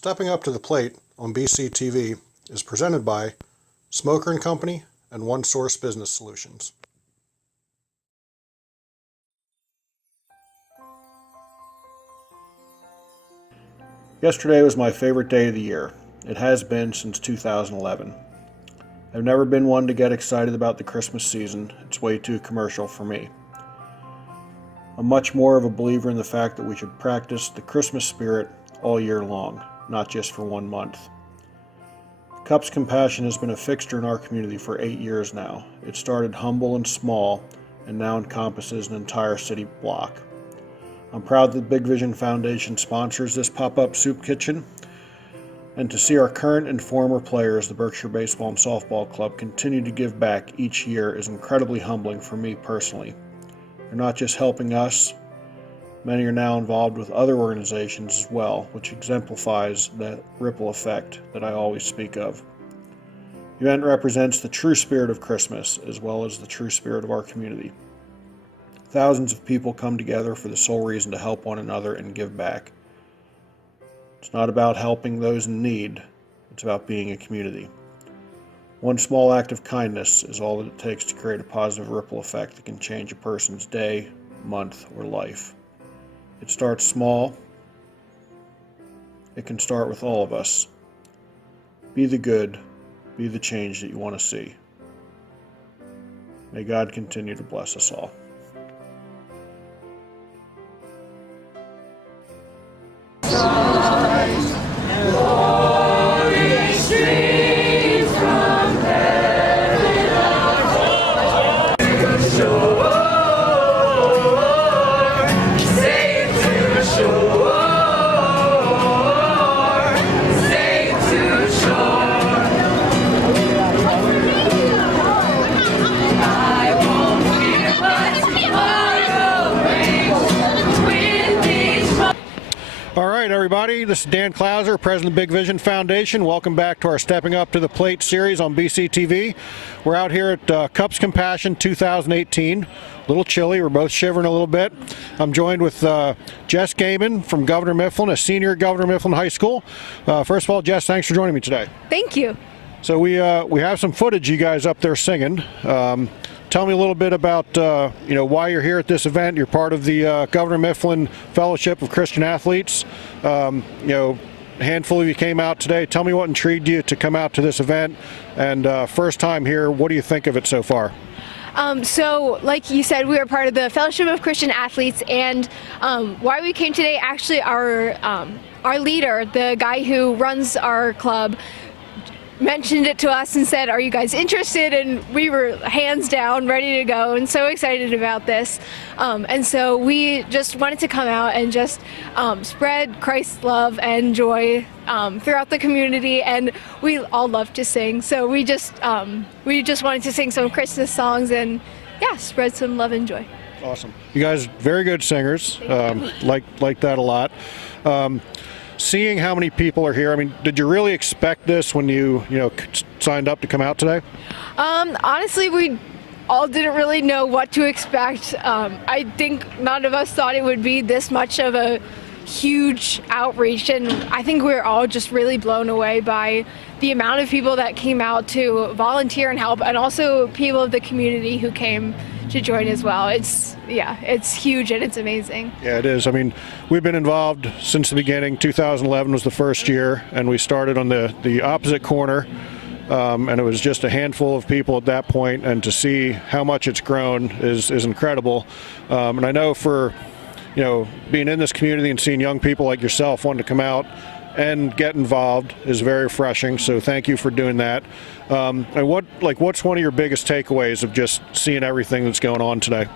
Stepping Up to the Plate on BCTV is presented by Smoker & Company and One Source Business Solutions. Yesterday was my favorite day of the year. It has been since 2011. I've never been one to get excited about the Christmas season. It's way too commercial for me. I'm much more of a believer in the fact that we should practice the Christmas spirit all year long, not just for 1 month. Cup's Compassion has been a fixture in our community for 8 years now. It started humble and small and now encompasses an entire city block. I'm proud that the Big Vision Foundation sponsors this pop-up soup kitchen, and to see our current and former players, the Berkshire Baseball and Softball Club, continue to give back each year is incredibly humbling for me personally. They're not just helping us, many are now involved with other organizations as well, which exemplifies that ripple effect that I always speak of. The event represents the true spirit of Christmas as well as the true spirit of our community. Thousands of people come together for the sole reason to help one another and give back. It's not about helping those in need, it's about being a community. One small act of kindness is all that it takes to create a positive ripple effect that can change a person's day, month, or life. It starts small. It can start with all of us. Be the good, be the change that you want to see. May God continue to bless us all. All right, everybody, this is Dan Klauser, President of the Big Vision Foundation. Welcome back to our Stepping Up to the Plate series on BCTV. We're out here at Cup's Compassion 2018. A little chilly, we're both shivering a little bit. I'm joined with Jess Gaiman from Governor Mifflin, a senior at Governor Mifflin High School. First of all, Jess, thanks for joining me today. Thank you. So we have some footage you guys up there singing. Tell me a little bit about why you're here at this event. You're part of the Governor Mifflin Fellowship of Christian Athletes. A handful of you came out today. Tell me what intrigued you to come out to this event. And first time here, what do you think of it so far? So, like you said, we are part of the Fellowship of Christian Athletes, and why we came today, actually, our leader, the guy who runs our club, mentioned it to us and said, "Are you guys interested?" And we were hands down ready to go and so excited about this. And so we just wanted to come out and just spread Christ's love and joy throughout the community, and we all love to sing. So we just wanted to sing some Christmas songs and spread some love and joy. Awesome. You guys very good singers. Like that a lot. Seeing how many people are here, I mean, did you really expect this when you signed up to come out today? Honestly, we all didn't really know what to expect. I think none of us thought it would be this much of a huge outreach, and I think we were all just really blown away by the amount of people that came out to volunteer and help, and also people of the community who came to join as well. It's huge and it's amazing. Yeah, it is. I mean, we've been involved since the beginning. 2011 was the first year, and we started on the opposite corner, and it was just a handful of people at that point, and to see how much it's grown is incredible. And I know for being in this community and seeing young people like yourself wanting to come out and get involved is very refreshing, so thank you for doing that. And what's one of your biggest takeaways of just seeing everything that's going on today?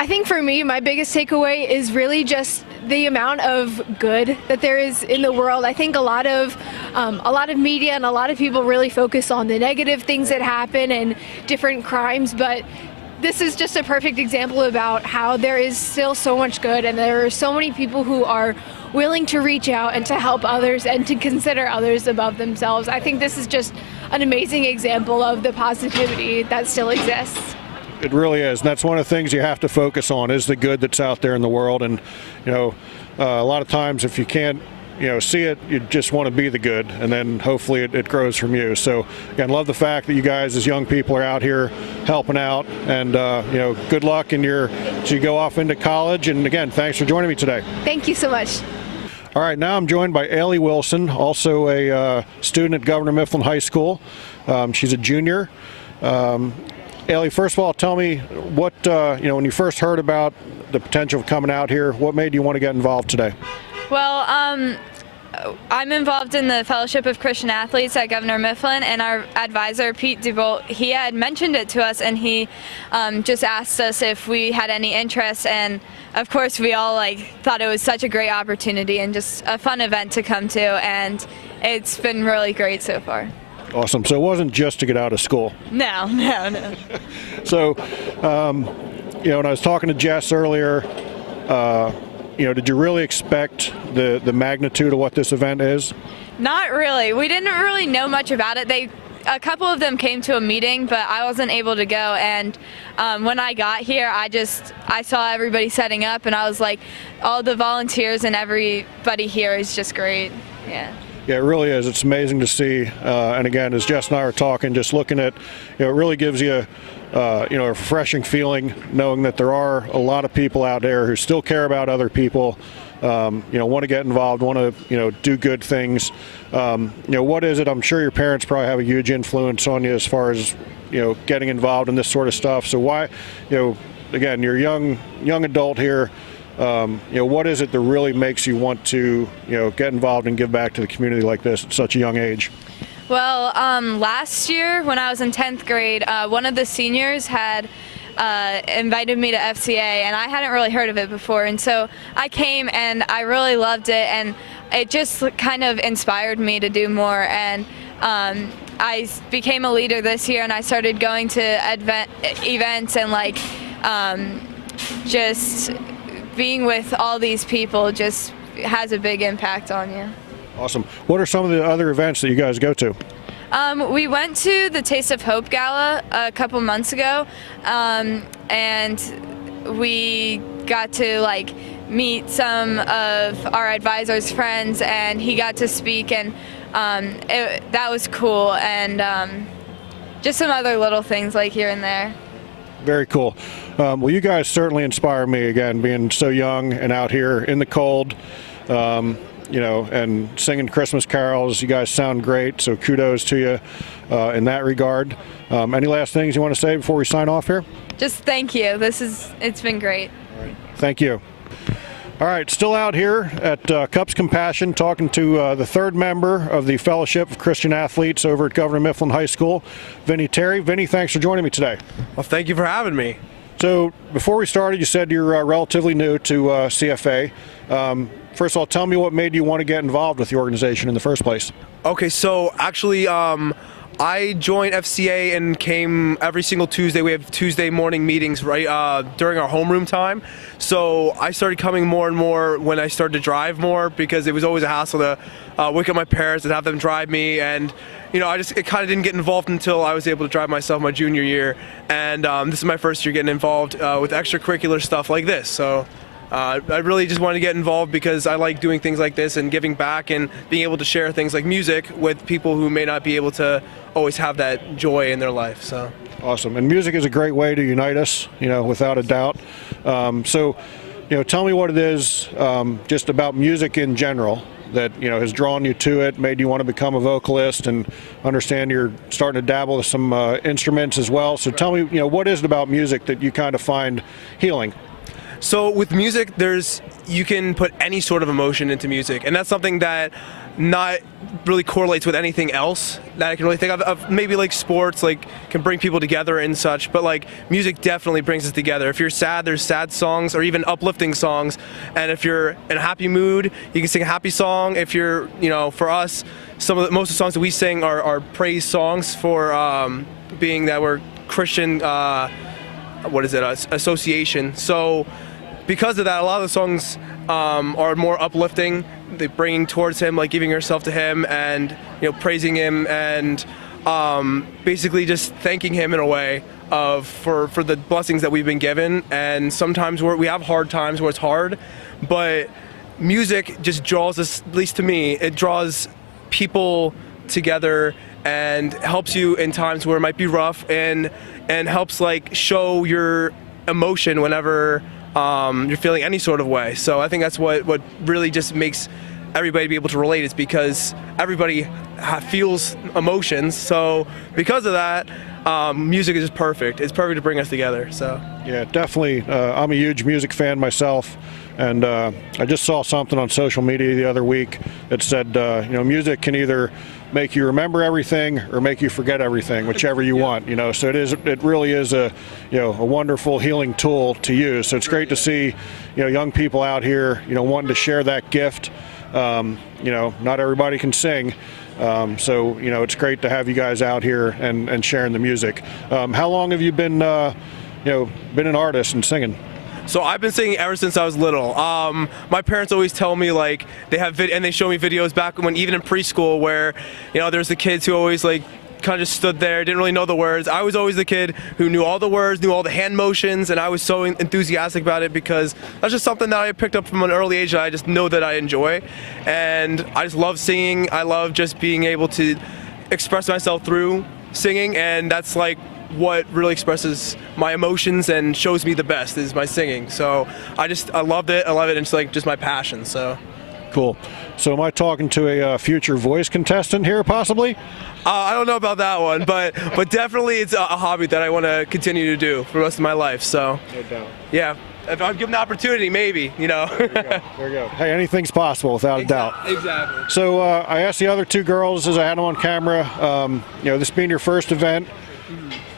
I think for me, my biggest takeaway is really just the amount of good that there is in the world. I think a lot of media and a lot of people really focus on the negative things that happen and different crimes, but this is just a perfect example about how there is still so much good, and there are so many people who are willing to reach out and to help others and to consider others above themselves. I think this is just an amazing example of the positivity that still exists. It really is. And that's one of the things you have to focus on is the good that's out there in the world. And, a lot of times if you can't see it, you just want to be the good, and then hopefully it grows from you. So again, love the fact that you guys as young people are out here helping out, and good luck as you go off into college. And again, thanks for joining me today. Thank you so much. All right, now I'm joined by Ailey Wilson, also a student at Governor Mifflin High School. She's a junior. Ailey, first of all, tell me what, when you first heard about the potential of coming out here, what made you want to get involved today? Well, I'm involved in the Fellowship of Christian Athletes at Governor Mifflin, and our advisor, Pete DeVolt, he had mentioned it to us, and he just asked us if we had any interest, and of course we all thought it was such a great opportunity and just a fun event to come to, and it's been really great so far. Awesome. So it wasn't just to get out of school? No. So, when I was talking to Jess earlier, did you really expect the magnitude of what this event is? Not really. We didn't really know much about it. A couple of them came to a meeting, but I wasn't able to go. And when I got here, I saw everybody setting up, and I was like, all the volunteers and everybody here is just great. Yeah. Yeah, it really is. It's amazing to see. And again, as Jess and I were talking, just looking at, it really gives you a refreshing feeling knowing that there are a lot of people out there who still care about other people, want to get involved, want to, do good things. What is it? I'm sure your parents probably have a huge influence on you as far as, getting involved in this sort of stuff. So why, again, you're a young adult here. What is it that really makes you want to, get involved and give back to the community like this at such a young age? Well, last year when I was in 10th grade, one of the seniors had invited me to FCA, and I hadn't really heard of it before, and so I came and I really loved it, and it just kind of inspired me to do more, and I became a leader this year, and I started going to events and just being with all these people just has a big impact on you. Awesome. What are some of the other events that you guys go to? We went to the Taste of Hope Gala a couple months ago, and we got to meet some of our advisor's friends, and he got to speak, and that was cool, and just some other little things here and there. Very cool. Well, you guys certainly inspire me, again, being so young and out here in the cold, and singing Christmas carols. You guys sound great, so kudos to you in that regard. Any last things you want to say before we sign off here? Just thank you. It's been great. All right. Thank you. All right, still out here at Cups Compassion, talking to the third member of the Fellowship of Christian Athletes over at Governor Mifflin High School, Vinny Terry. Vinny, thanks for joining me today. Well, thank you for having me. So before we started, you said you're relatively new to CFA. First of all, tell me what made you want to get involved with the organization in the first place. Okay, so actually I joined FCA and came every single Tuesday. We have Tuesday morning meetings right during our homeroom time. So I started coming more and more when I started to drive more, because it was always a hassle to wake up my parents and have them drive me, and it kind of didn't get involved until I was able to drive myself my junior year, and this is my first year getting involved with extracurricular stuff like this. So I really just wanted to get involved because I like doing things like this and giving back and being able to share things like music with people who may not be able to always have that joy in their life. So awesome. And music is a great way to unite us, without a doubt. So tell me what it is just about music in general that has drawn you to it, made you want to become a vocalist, and understand you're starting to dabble with some instruments as well. So tell me, what is it about music that you kind of find healing? So with music, you can put any sort of emotion into music, and that's something that not really correlates with anything else that I can really think of maybe sports can bring people together and such, but music definitely brings us together. If you're sad, there's sad songs or even uplifting songs, and if you're in a happy mood, you can sing a happy song. If you're, for us, most of the songs that we sing are praise songs for being that we're Christian association. So because of that, a lot of the songs are more uplifting. They're bringing towards him, giving yourself to him, and praising him, and basically just thanking him in a way for the blessings that we've been given. And sometimes we have hard times where it's hard, but music just draws us, at least to me, it draws people together and helps you in times where it might be rough, and helps like show your emotion whenever you're feeling any sort of way. So I think that's what really just makes everybody be able to relate, is because everybody feels emotions. So because of that, music is just perfect. It's perfect to bring us together. So Yeah, definitely. I'm a huge music fan myself, and I just saw something on social media the other week that said, music can either make you remember everything or make you forget everything, whichever you want. So it really is a wonderful healing tool to use. So it's great to see, young people out here, wanting to share that gift. Not everybody can sing. So it's great to have you guys out here and sharing the music. How long have you been been an artist and singing? So I've been singing ever since I was little. My parents always tell me, like, and they show me videos back when, even in preschool, where there's the kids who always like kind of just stood there, didn't really know the words. I was always the kid who knew all the words, knew all the hand motions, and I was so enthusiastic about it because that's just something that I picked up from an early age that I just know that I enjoy. And I just love singing. I love just being able to express myself through singing, and that's like what really expresses my emotions and shows me the best is my singing. So I loved it. I love it. And it's like just my passion. So cool. So am I talking to a future voice contestant here, possibly? I don't know about that one, but definitely it's a hobby that I want to continue to do for the rest of my life. So no doubt. Yeah, if I'm given the opportunity, maybe. There you go. There you go. Hey, anything's possible without a doubt. Exactly. So I asked the other two girls as I had them on camera. This being your first event,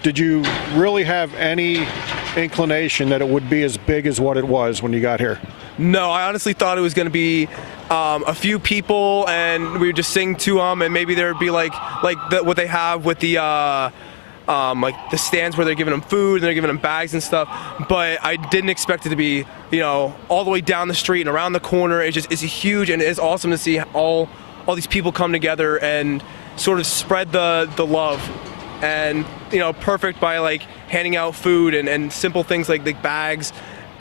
did you really have any inclination that it would be as big as what it was when you got here? No, I honestly thought it was going to be a few people, and we would just sing to them, and maybe there would be like what they have with the like the stands where they're giving them food and they're giving them bags and stuff. But I didn't expect it to be all the way down the street and around the corner. It's huge, and it's awesome to see all these people come together and sort of spread the love. And perfect by like handing out food and simple things like bags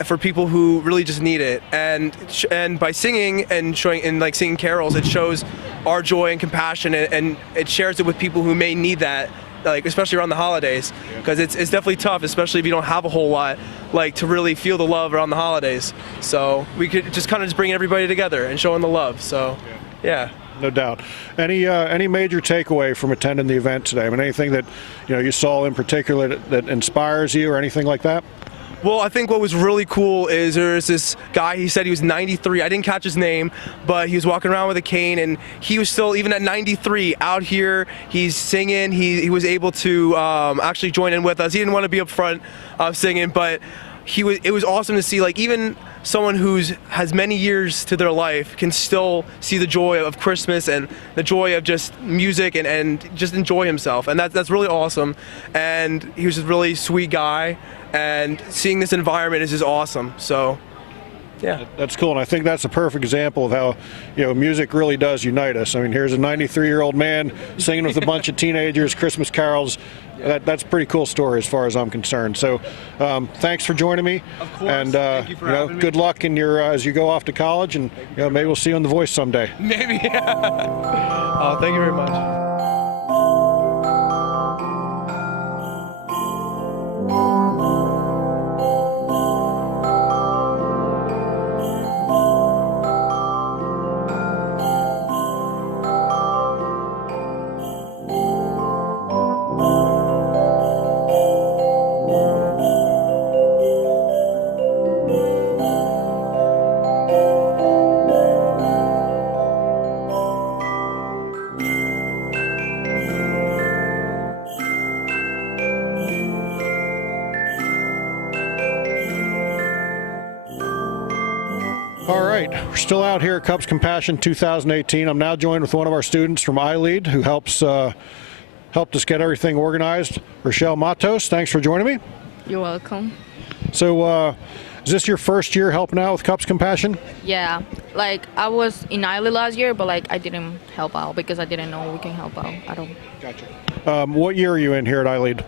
for people who really just need it, and by singing and showing and like singing carols, it shows our joy and compassion, and it shares it with people who may need that, like especially around the holidays, because it's definitely tough, especially if you don't have a whole lot, like to really feel the love around the holidays. So we could just kind of bring everybody together and showing the love. So yeah. No doubt. Any major takeaway from attending the event today? I mean, anything that you saw in particular that inspires you or anything like that? Well, I think what was really cool is there's this guy, he said he was 93. I didn't catch his name, but he was walking around with a cane, and he was still, even at 93, out here, he's singing. He was able to actually join in with us. He didn't want to be up front singing, but it was awesome to see, like, even someone has many years to their life can still see the joy of Christmas and the joy of just music and just enjoy himself, and that's really awesome. And he was a really sweet guy, and seeing this environment is just awesome. So yeah, that's cool, and I think that's a perfect example of how music really does unite us. I mean, here's a 93-year-old man singing with a bunch of teenagers Christmas carols. That's a pretty cool story as far as I'm concerned. So thanks for joining me. Of course. And Thank you for having me. Good luck in your as you go off to college, and maybe we'll see you on The Voice someday. Maybe. Yeah. Thank you very much. All right, we're still out here at Cubs Compassion 2018. I'm now joined with one of our students from iLead who helped us get everything organized. Rochelle Matos, thanks for joining me. You're welcome. So is this your first year helping out with Cubs Compassion? Yeah, like I was in iLead last year, but like I didn't help out because I didn't know we can help out at all. Gotcha. What year are you in here at iLead?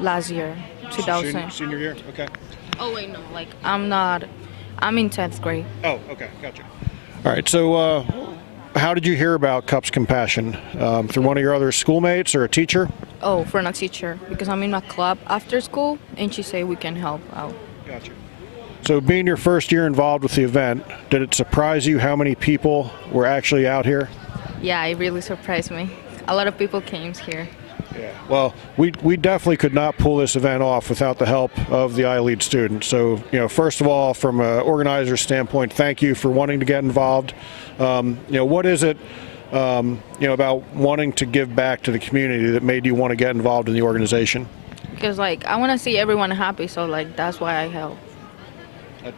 Last year, 2000. Senior year, okay. Oh wait, no, like I'm not. I'm in 10th grade. Oh, okay, gotcha. All right, so how did you hear about Cups Compassion? Through one of your other schoolmates or a teacher? Oh, from a teacher, because I'm in a club after school, and she said we can help out. Gotcha. So being your first year involved with the event, did it surprise you how many people were actually out here? Yeah, it really surprised me. A lot of people came here. Yeah. Well, we definitely could not pull this event off without the help of the iLead students. So, first of all, from an organizer standpoint, thank you for wanting to get involved. What is it, about wanting to give back to the community that made you want to get involved in the organization? Because, I want to see everyone happy, so, that's why I help.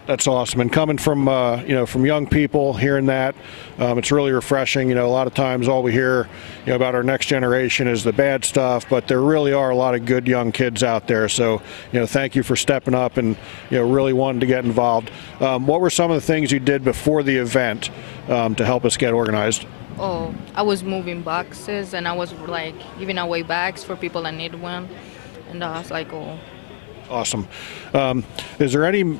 That's awesome. And coming from, from young people, hearing that, it's really refreshing. A lot of times all we hear, about our next generation is the bad stuff, but there really are a lot of good young kids out there. So, thank you for stepping up and, really wanting to get involved. What were some of the things you did before the event to help us get organized? Oh, I was moving boxes, and I was, giving away bags for people that need one. And I was like, oh. Awesome. Is there any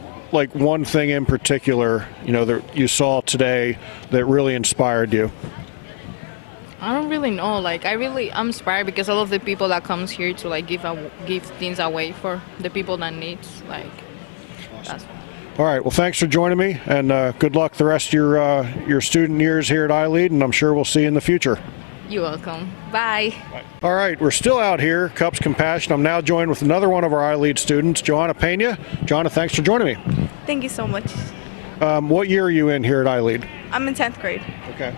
one thing in particular, that you saw today that really inspired you? I don't really know. I'm inspired because all of the people that comes here to give things away for the people that needs. Awesome. That's. All right. Well, thanks for joining me, and good luck the rest of your student years here at iLead, and I'm sure we'll see you in the future. You're welcome. Bye. Bye. All right, we're still out here, Cups Compassion. I'm now joined with another one of our iLead students, Joanna Pena. Joanna, thanks for joining me. Thank you so much. What year are you in here at iLead? I'm in 10th grade. Okay.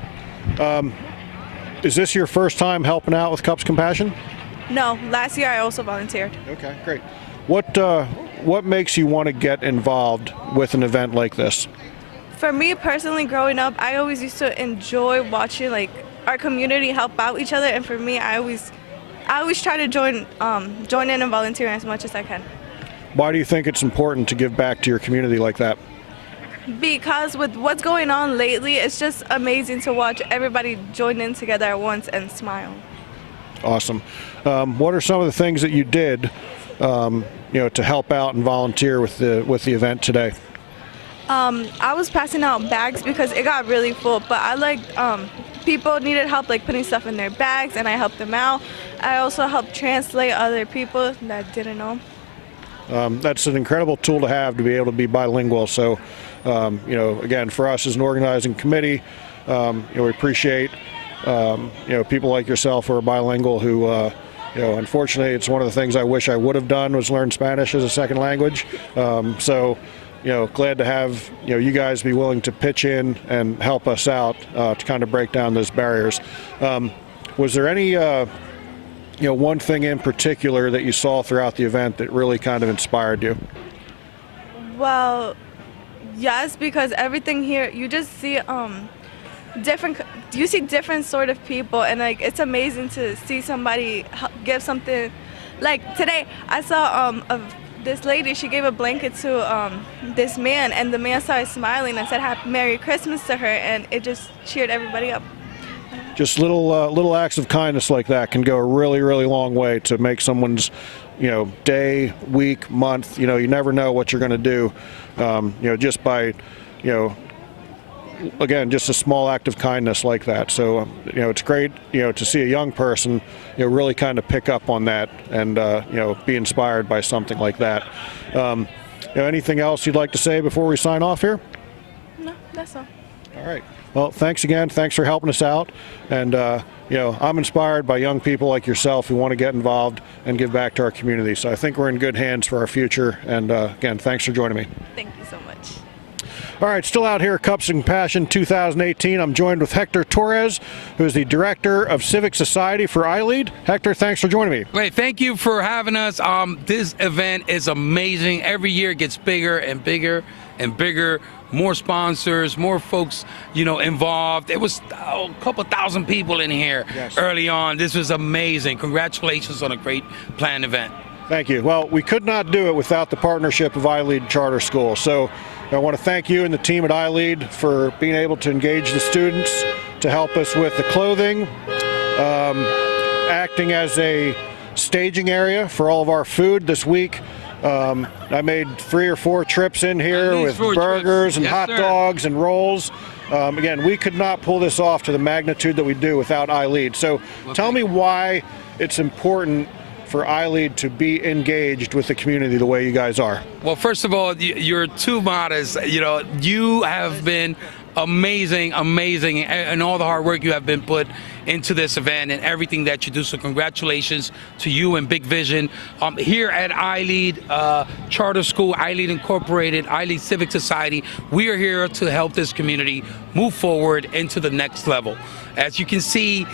Is this your first time helping out with Cups Compassion? No, last year I also volunteered. Okay, great. What makes you want to get involved with an event like this? For me personally, growing up, I always used to enjoy watching our community help out each other, and for me, I always try to join in and volunteer as much as I can. Why do you think it's important to give back to your community like that? Because with what's going on lately, it's just amazing to watch everybody join in together at once and smile. Awesome. What are some of the things that you did, to help out and volunteer with the event today? I was passing out bags because it got really full, but I liked people needed help putting stuff in their bags, and I helped them out. I also helped translate other people that didn't know. That's an incredible tool to have, to be able to be bilingual. So, again, for us as an organizing committee, we appreciate, people like yourself who are bilingual who, unfortunately, it's one of the things I wish I would have done was learn Spanish as a second language. So, glad to have, you guys be willing to pitch in and help us out to kind of break down those barriers. Was there any, one thing in particular that you saw throughout the event that really kind of inspired you? Well, yes, because everything here, you just see different sort of people, and it's amazing to see somebody give something. Today, I saw this lady, she gave a blanket to this man, and the man started smiling and said Happy Merry Christmas to her, and it just cheered everybody up. Just little acts of kindness like that can go a really, really long way to make someone's, day, week, month. You never know what you're going to do, just by, again, just a small act of kindness like that. So, it's great, to see a young person, really kind of pick up on that and, be inspired by something like that. Anything else you'd like to say before we sign off here? No, that's all. All right. Well, thanks again. Thanks for helping us out. And, I'm inspired by young people like yourself who want to get involved and give back to our community. So I think we're in good hands for our future. And, again, thanks for joining me. Thank you so much. All right, still out here, Cups and Compassion 2018. I'm joined with Hector Torres, who is the Director of Civic Society for iLead. Hector, thanks for joining me. Wait, thank you for having us. This event is amazing. Every year it gets bigger and bigger and bigger. More sponsors, more folks, involved. It was a couple thousand people in here early on. This was amazing. Congratulations on a great planned event. Thank you. Well, we could not do it without the partnership of iLead Charter School. So I want to thank you and the team at iLead for being able to engage the students to help us with the clothing, acting as a staging area for all of our food this week. I made 3 or 4 trips in here with 4 burgers trips. and Yes, hot sir. dogs and rolls. Again, we could not pull this off to the magnitude that we do without iLead. So tell me why it's important for iLead to be engaged with the community the way you guys are. Well, first of all, you're too modest. You have been amazing, and all the hard work you have been put into this event and everything that you do. So congratulations to you and Big Vision. Here at iLead Charter School, iLead Incorporated, iLead Civic Society, we are here to help this community move forward into the next level. As you can see,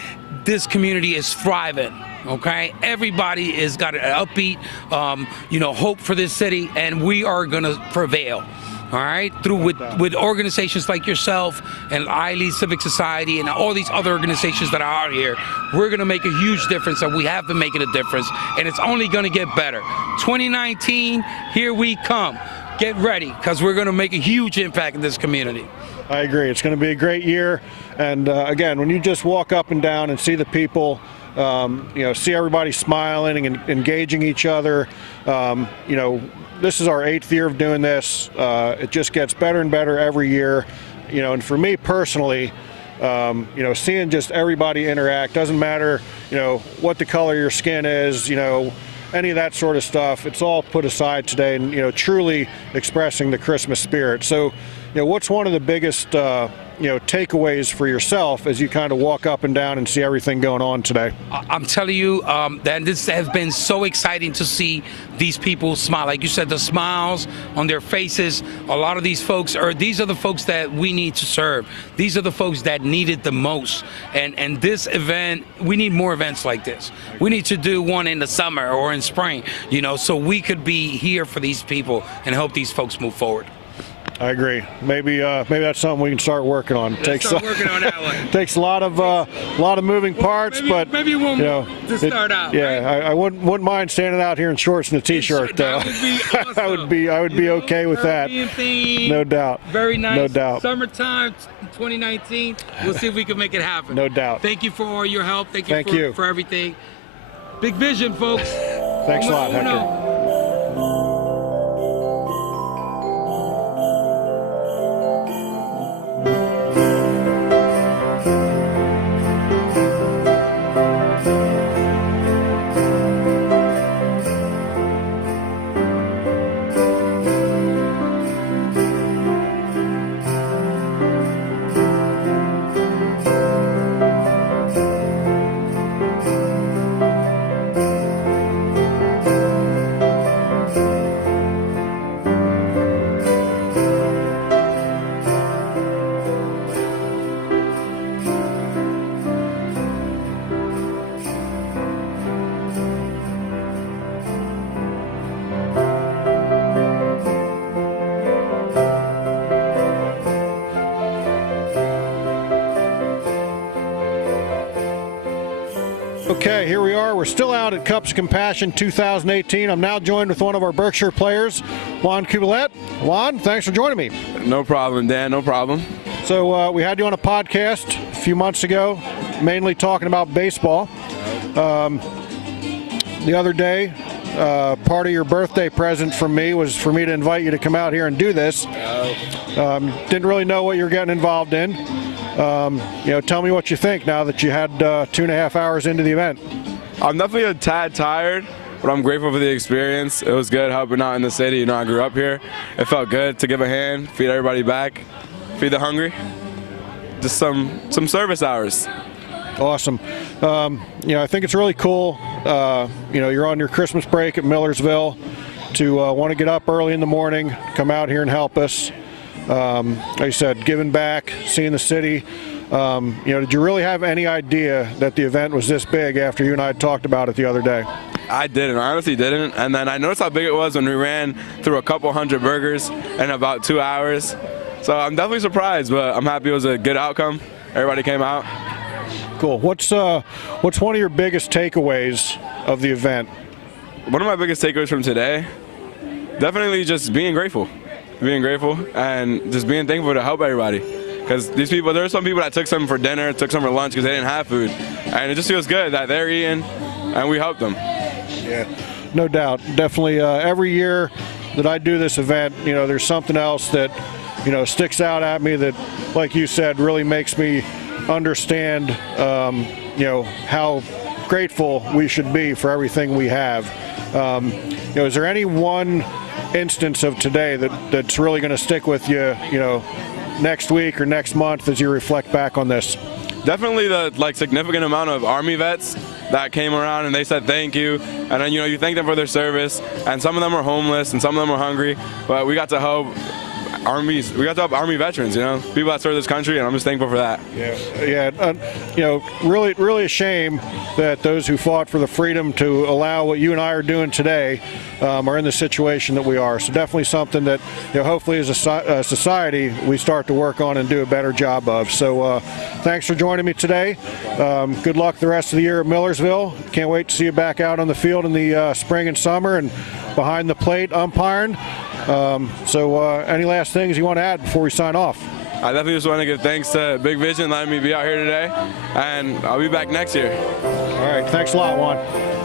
this community is thriving. Okay, everybody has got an upbeat, hope for this city, and we are going to prevail. All right, with organizations like yourself and iLead Civic Society and all these other organizations that are out here, we're going to make a huge difference, and we have been making a difference, and it's only going to get better. 2019, here we come. Get ready, because we're going to make a huge impact in this community. I agree. It's going to be a great year. And again, when you just walk up and down and see the people, see everybody smiling and engaging each other, this is our 8th year of doing this. It just gets better and better every year. And for me personally, seeing just everybody interact, doesn't matter, what the color of your skin is, any of that sort of stuff, it's all put aside today, and, truly expressing the Christmas spirit. So, what's one of the biggest, takeaways for yourself as you kind of walk up and down and see everything going on today? I'm telling you that this has been so exciting to see these people smile. Like you said, the smiles on their faces. A lot of these folks these are the folks that we need to serve. These are the folks that need it the most. And this event, we need more events like this. We need to do one in the summer or in spring, so we could be here for these people and help these folks move forward. I agree. Maybe that's something we can start working on. Start working on that one. Takes a lot of moving parts, but maybe one to start out. Yeah, right? I wouldn't mind standing out here in shorts and a t-shirt though. That would be awesome. I would be okay with that. Theme, No doubt. Very nice. No doubt. Summertime 2019. We'll see if we can make it happen. No doubt. Thank you for all your help. Thank Thank you. for everything. Big Vision, folks. Thanks a lot, Hector. Okay, here we are. We're still out at Cups of Compassion 2018. I'm now joined with one of our Berkshire players, Juan Kubelet. Juan, thanks for joining me. No problem, Dan. No problem. So we had you on a podcast a few months ago, mainly talking about baseball. The other day, part of your birthday present from me was for me to invite you to come out here and do this. Didn't really know what you're getting involved in. Tell me what you think now that you had 2.5 hours into the event. I'm definitely a tad tired, but I'm grateful for the experience. It was good helping out in the city. I grew up here. It felt good to give a hand, feed everybody back, feed the hungry. Just some service hours. Awesome. I think it's really cool. You're on your Christmas break at Millersville to want to get up early in the morning, come out here and help us. Like I said, giving back, seeing the city. Did you really have any idea that the event was this big after you and I talked about it the other day? I didn't. I honestly didn't. And then I noticed how big it was when we ran through a couple hundred burgers in about 2 hours. So I'm definitely surprised, but I'm happy it was a good outcome. Everybody came out. Cool. What's one of your biggest takeaways of the event? One of my biggest takeaways from today, definitely just being grateful and just being thankful to help everybody. Because there are some people that took some for dinner, took some for lunch because they didn't have food. And it just feels good that they're eating and we helped them. Yeah. no doubt. Definitely every year that I do this event, there's something else that, sticks out at me that, like you said, really makes me understand, how grateful we should be for everything we have. Is there any one instance of today that's really going to stick with you, next week or next month as you reflect back on this? Definitely the significant amount of Army vets that came around and they said thank you, and then you thank them for their service, and some of them are homeless and some of them are hungry, but we got to help Army veterans, people that serve this country, and I'm just thankful for that. Really a shame that those who fought for the freedom to allow what you and I are doing today are in the situation that we are. So definitely something that hopefully as a society we start to work on and do a better job of. So thanks for joining me today. Good luck the rest of the year at Millersville. Can't wait to see you back out on the field in the spring and summer and behind the plate umpiring. Any last things you want to add before we sign off? I definitely just want to give thanks to Big Vision letting me be out here today, and I'll be back next year. All right, thanks a lot, Juan.